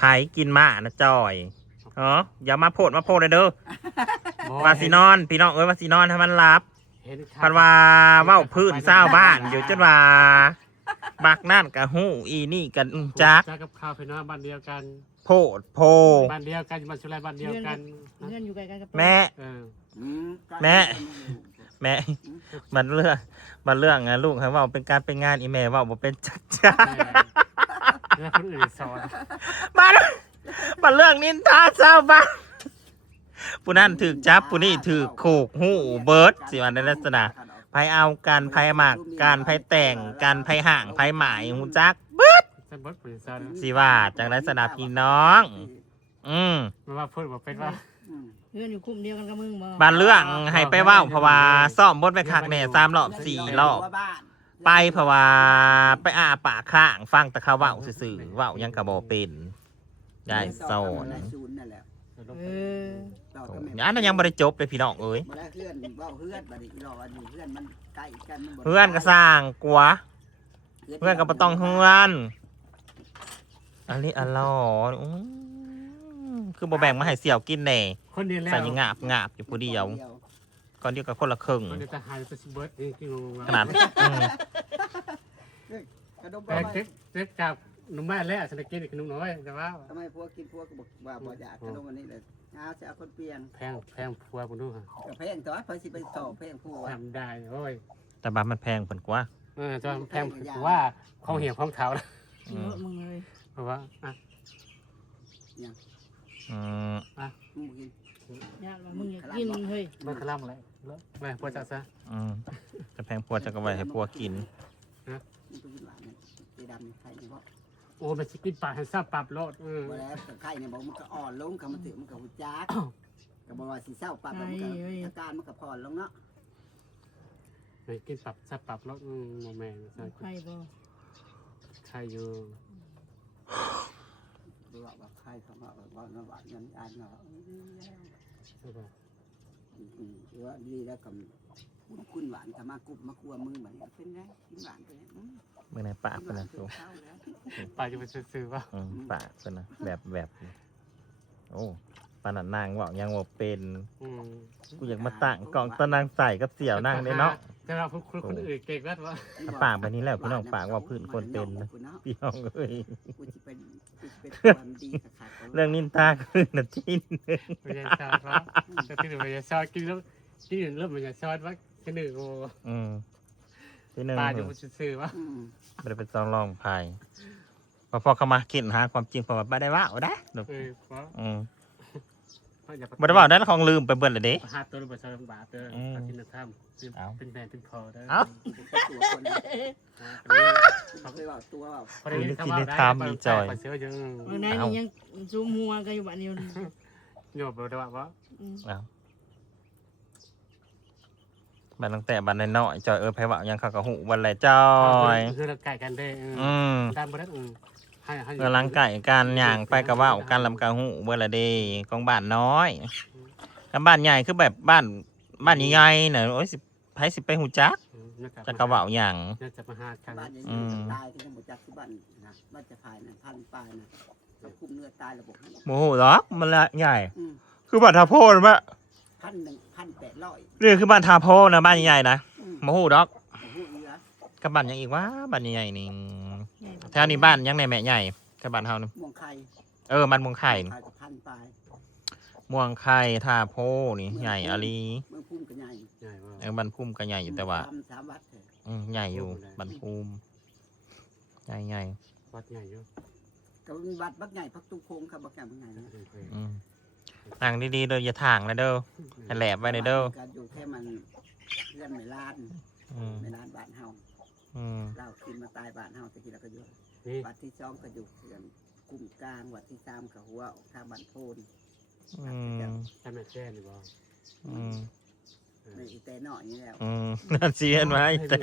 ไผกินมานะจอยอย่ามาโพดเลยเด้อวาสินอนพี่น้องวาสินอนให้มันรับพันว่าเว้าพื้นเศร้าบ้านอยู่จนว่าบักนั่นกับหูอีนี่กันจักกับข้าวพี่น้องบ้านเดียวกันโพดบ้านเดียวกันบ้านสุไรบ้านเดียวกันเพื่อนอยู่ใกล้กันกับแม่มันเรื่องไงลูกให้ว่าเป็นการเป็นงานอีเมลว่าเป็นจักจ้าแล้วคนอื่นสอนมันเรื่องนินทาเศร้าบ้านผู้นั้นถือจับผู้นี้ถือโขกหูเบิร์ดสิวันในลักษณะไผเอาการไผหมักการไผแต่งการไผห่างไผหมายหูจักเบิร์ดสิว่าจากลักษณะพี่น้องไม่ว่าพูดว่าเป็นว่าเพื่อนอยู่กลุ่มเดียวกันกับมึงบานเรื่องให้ไปว่าเพราะว่าซ่อมบทไปคักแน่3 รอบ 4 รอบไปเพราะว่าไปปากข้างฟังแต่เขาเว้าซื่อๆเว้ายังกระบอกเป็นยายโซนอันนั้นยังไม่ได้จบเลยพี่น้องเอ้ยเพื่อนก็สร้างกลัวเพื่อนก็ไม่ต้องเพื่อนอันนี้อร่อยคือบ่แบ่งมาให้เสี่ยวกินแน่คนเดียวแล้วใส่งาบอยู่ผู้เดียวก่อนเดียวกับคนละครึ่งขนาดเจ๊กับหนุ่มแม่แล้วฉันกินอีกหนุ่มน้อยแต่ว่าทำไมพวกกินพวกก็บอกว่าบ่อยากขนมอันนี้เลยจะเอาคนเปลี่ยนแพงพัวผมดูค่ะแพงแต่ว่าพอสิไปต่อแพงพัวทำได้โอ้ยแต่บ้านมันแพงผลกว่าจะแพงว่าของเหี่ยวของเท้าแล้วมึงเลยเพราะว่ามึงกินเนี่ยมึงอยากกินเฮ้ยมันขลั่มเลยไม่พัวจัดซะจะแพงพัวจะก็ไว้ให้พัวกินโอ้มันจะกินปลาให้ซาปรับรสแล้วไข่เนี่ยบอกมันก็อ่อนลงคำมันถือมันก็หุ่นจักก็บอกว่าสีเศร้าปรับแล้วมันก็อาการมันก็ผ่อนลงเนาะไม่กินปรับซาปรับรสโมแมนไข่บ่ไข่อยู่ดูว่าไข่เขาบอกว่าน้ำหวานยันอันเนาะว่าดีแล้วกับคุณหวานทำมากุบมากลัวมึงแบบนี้เป็นไงกินหวานไปเนี่ยเมื่อไหร่ปากเป็นนะตัวปากจะไปซื้อป่ะปากเป็นนะแบบโอ้ปานนางว่ายังว่าเป็นกูอยากมาตั้งกล่องตะนางใส่กับเสี่ยวนั่งได้เนาะแต่เราคนอื่นเก่งก็ว่าปากแบบนี้แล้วพี่น้องปากว่าพื้นคนเป็นนะพี่น้องเอ้ยเรื่องนินทาคือนาทีนึงไม่ใช่ชอบว่าจะที่หนึ่งไม่ใช่ชอบกินแล้วที่หนึ่งเริ่มไม่ใช่ชอบว่าที่หนึ่งโอ้ที่หนึ่งปลาจะมาซื้อวะไม่ได้เป็นซองรองพายพอเขามากินหาความจริงพอไม่ได้ว่าได้บ่ได้ว่าได้ของลืมไปเบิ่นเลยเด้หาตัวบ่ใช่บาทเด้อกินน้ำท่ำเป็นแบนเป็นคอได้เขาเคยบอกตัวพอได้กินได้ทำมีจอยวันนั้นยังซูมหัวกันอยู่บ้านเดียวโยบเลยว่าบ้านตั้งแต่บ้านน้อยจอยไผว่ายังเขาก็หูวันแหละจอยคือเราไก่กันได้ตามบ่ได้กำลังไก่การย่างไปกับว่าการลำกาหูเบอร์ละเดของบ้านน้อยกับบ้านใหญ่คือแบบบ้านใหญ่ๆเนี่ยโอ้ยไผสิไปหูจักจะกระเป๋าอย่างจะมาหากันบ้านตายที่จะหูจักที่บ้านนะบ้านจะพายนะพันปลายนะเราคุมเนื้อตายระบบโมโหหรอมันละใหญ่คือบ้านทาโพนะมะ1,800นี่คือบ้านทาโพนะบ้านใหญ่ๆนะโมโหดอกกับบ้านยังอีกว่าบ้านใหญ่ๆนี่แถวนี้บ้านยังในแม่ใหญ่แค่บ้านเฮานี่ม่วงไข่บ้านม่วงไข่ม่วงไข่ท่าโพนี่ใหญ่อาลีเมืองพุ่มก็ใหญ่บ้านพุ่มก็ใหญ่อยู่แต่ว่าใหญ่อยู่บ้านพุ่มใหญ่วัดใหญ่อยู่ก็วัดบักใหญ่พักตู้โค้งครับบักใหญ่บักใหญ่นะนั่งดีๆเด้ออย่าถ่างนะเด้อให้แหลบไว้เด้อการอยู่แค่มันเลื่อนไม่ล้านบ้านเฮาเราขึ้นมาตายบ้านเฮาตะกี้เราก็อยู่วัดที่2ก็อยู่เขื่อนกลุ่มกลางวัดที่3ก็หัวออกทางบ้านโพนทำแม่แก่นี่บ่ไม่อีแต่น้อยนี่แล้วน่าเสียนไว้แต่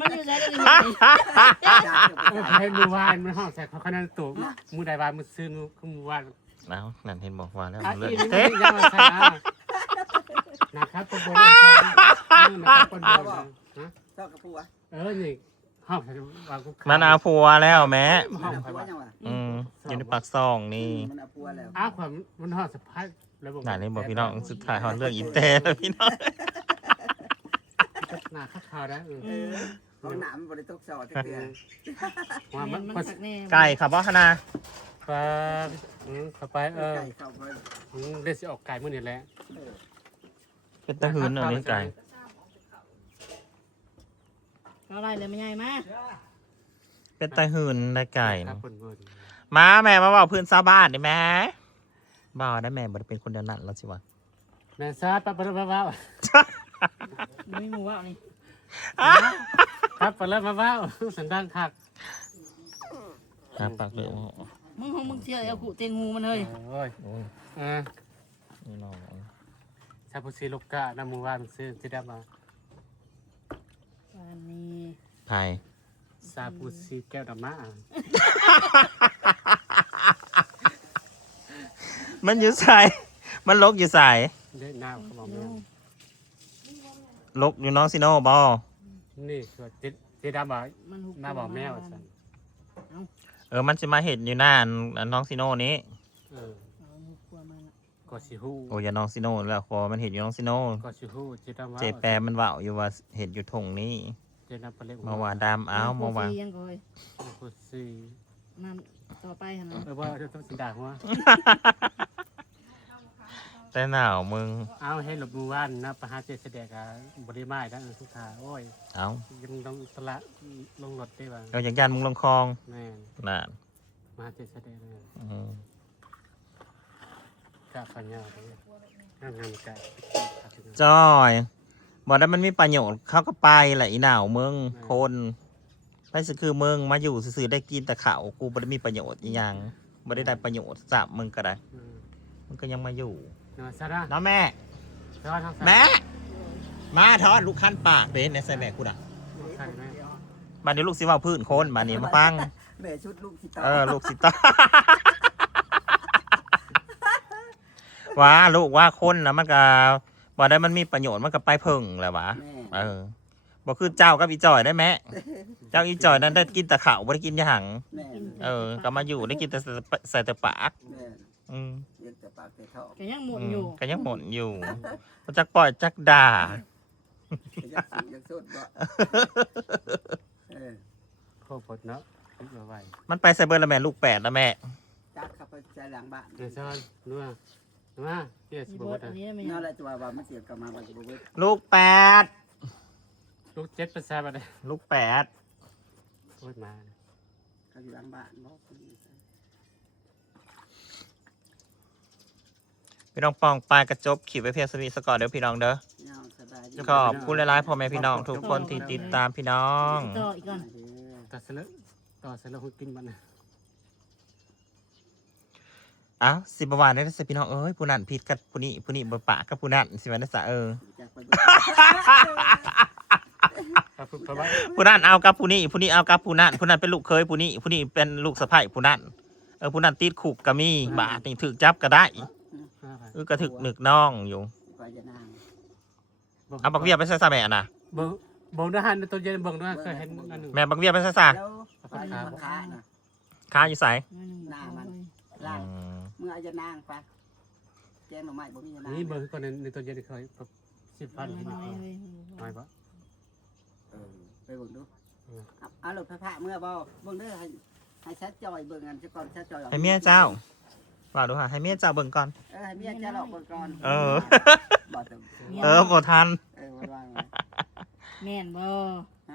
มันอยู่ไหนให้มือวานมันห้องใส่เขาขนาดตัวมือใดวานมือซื้อมือวานแล้วนั่นเห็นบอกว่าแล้วเลิกนะครับคนบนนะครับคนบนเจ้ากระปัวนี่ห้องมันเอาผัวแล้วแม่ห้องผัวยังวะอยู่ อยู่ในปากซองนี่ มันเอาพัวแล้ว อ้าวความมันหอดสะพายแล้วบอก ไหนเลยบอกพี่น้องสุดท้ายหอนเรื่องอินเตอร์แล้วพี่น้อง หน้าข้าวขาวนะ ห้องน้ำมันบริตกสอดเกลือ ว่า แม่ มัน มันสักแน่ ไก่ครับว่าคณะ ปลาเข้าไปไก่เข้าไป เล่นสิออกไก่มื้อนี้แหละ เป็นตะหืนเนอะนี่ไก่ เอาอะไรเลยไม่ใหญ่มา เป็นตะหืนได้ไก่ ครั เนาะ บเพิ่น มาแม่มาบอกพื้นซาวบ้านได้ไหมบ่าวได้แม่บ่ได้เป็นคนเดียวนั่นแล้วสิวะ แม่ซาปะปะว้าว ไม่มูว่านี่ ครับปะแล้วมาว้าวสันดังคัก ครับปากเหลือง มึงเที่ยวเอาขู่เต็งหูมันเลย โอ้ย โอ้ย นี่น้อง ชาพุซีลูกกะน้ำมูว่ามันซื้อที่ได้มา อันนี้ ไผ่ ซาพุซีแก้วดำมะ มันอยู่ใส่มันลกอยู่ใส่ เล่นน้ำเขาบอกแม่ ลกอยู่น้องซิโน่บอ นี่คือที่ดำบอก มันหุบ น้าบอกแม่ว่าสัน มันจะมาเห็นอยู่หน้าอันน้องซิโน่นี้ เอาหุบกลัวมัน ก็ชิฮู้ โอ้ยอย่าน้องซิโน่แล้วพอมันเห็นอยู่น้องซิโน่ ก็ชิฮู้ที่ดำว่า เจแปมันว่าอยู่ว่าเห็นอยู่ทงนี้ เจนับไปเล็ก มาว่าดำเอามาว่า ยังก่อย พุซี นั่นต่อไปฮะนะ ว่าจะต้องสิด่าหัว แต่หนาวมึง เอาให้หลบมือว่านนะประหารเจสเดกอะบริมาได้ทุกขาโอ้ย เอา ยังต้องสละลงรถได้บ้าง เอาอย่างยานมึงลงคลอง แม่ น่ะ มาเจสเดกเลย อืม กะฟันยาวเลยงานกะ จ้อยบอกได้มันมีประโยชน์เขาก็ไปแหละอีหนาวมึงคนไปสิคือมึงมาอยู่ซื่อๆได้กินแต่ข้าวกูไม่ได้มีประโยชน์อีหยังไม่ได้ประโยชน์จับมึงก็ได้มึงก็ยังมาอยู่ นอนซะนะ น้องแม่ ซะทั้ง แม่มาทอดลูกขั้นปากเป็นในใส่แม่กูด่ะ ใช่ไหม มาเดี๋ยวลูกสิว่าพื้นโคนมานี่มาฟัง แม่ชุดลูกสิตา ลูกสิตา ว่าลูกว่าคนนะมันก็บ่ได้มันมีประโยชน์มันก็ไปเพิ่งแหละวะ แม่ บ่คือเจ้ากับอีจอยได้ไหมเจ้าอีจอยนั้นได้กินแต่ข้าวบ่ได้กินหยัง แม่ ก็มาอยู่ได้กินแต่ใส่แต่ปาก แม่ อืม เรียกแต่ปากแต่ท้อง ก็ยังหมุนอยู่ ก็ยังหม่นอยู่บ่จักปล่อยจักด่า ยักษ์สูงยักษ์สุดบ่ โคตรเนาะเอาไว้ มันไปใส่เบอร์ละแม่ลูก8แล้วแม่ จักเข้าไปใจหลังบ้าน เดี๋ยวซะนัวมาเดี๋ยวสิ มี บบ ท ด อันนี้ไม่ นั่นแหละตัวว่ามันเสียกลับมาบ่บ่เว้ย ลูก8 ลูก7%ไปเลย ลูก8 โอ้ยมา เขาอยู่หลังบ้านบ่ พี่น้องปองปลายกระจบขีดไว้เพียงสวีสกอร์เด้อพี่น้องเด้อ ยาวสบายดี ขอบคุณหลายๆพ่อแม่พี่น้องทุกคนที่ติดตามพี่น้อง ต่ออีกก่อน ต่อเสร็จแล้วหุ่นกินมันนะ อ้าวสิบวานได้สิพี่น้องเอ้ยผู้นั้นผิดกับผู้นี้บ่ปะกับผู้นั้นสิวันได้สะจากไป ครับเพราะว่า ผู้นั้นเอากับผู้นี้เอากับผู้นั้นเป็นลูกเคยผู้นี้เป็นลูกสะใภ้ผู้นั้นผู้นั้นติดคุกก็มีบาทนี่ถึกจับก็ได้ก็ถึกหนึกน้องอยู่ ไปจะนาง เอาบักเวียไปใส่ซะแม่น่ะ บ่งทหารในตัวเย็นบ่งด้วยเคยเห็นอันหนึ่ง แม่บักเวียไปใส่ซะ แล้วไปมาค้านะ ค้าอยู่ไส ล่างเมื่ออาจะนางไปแจ้งหน่อไม้บ่มีนาง นี่เบิ่งก่อนในตัวเย็นเคย10,000เห็น น้อย น้อยปะ ไปเบิ่งดูเอารถพระเมื่อบ่เบิ่งเด้อให้ชัดจอยเบิ่งกันซะก่อนชัดจอย ให้เมียเจ้าว่าดูค่ะให้เมียเจ้าเบิ่งก่อน ให้เมียเจ้าหลอกเบิ่งก่อนบ่ บ่ทัน ว่า แม่นบ่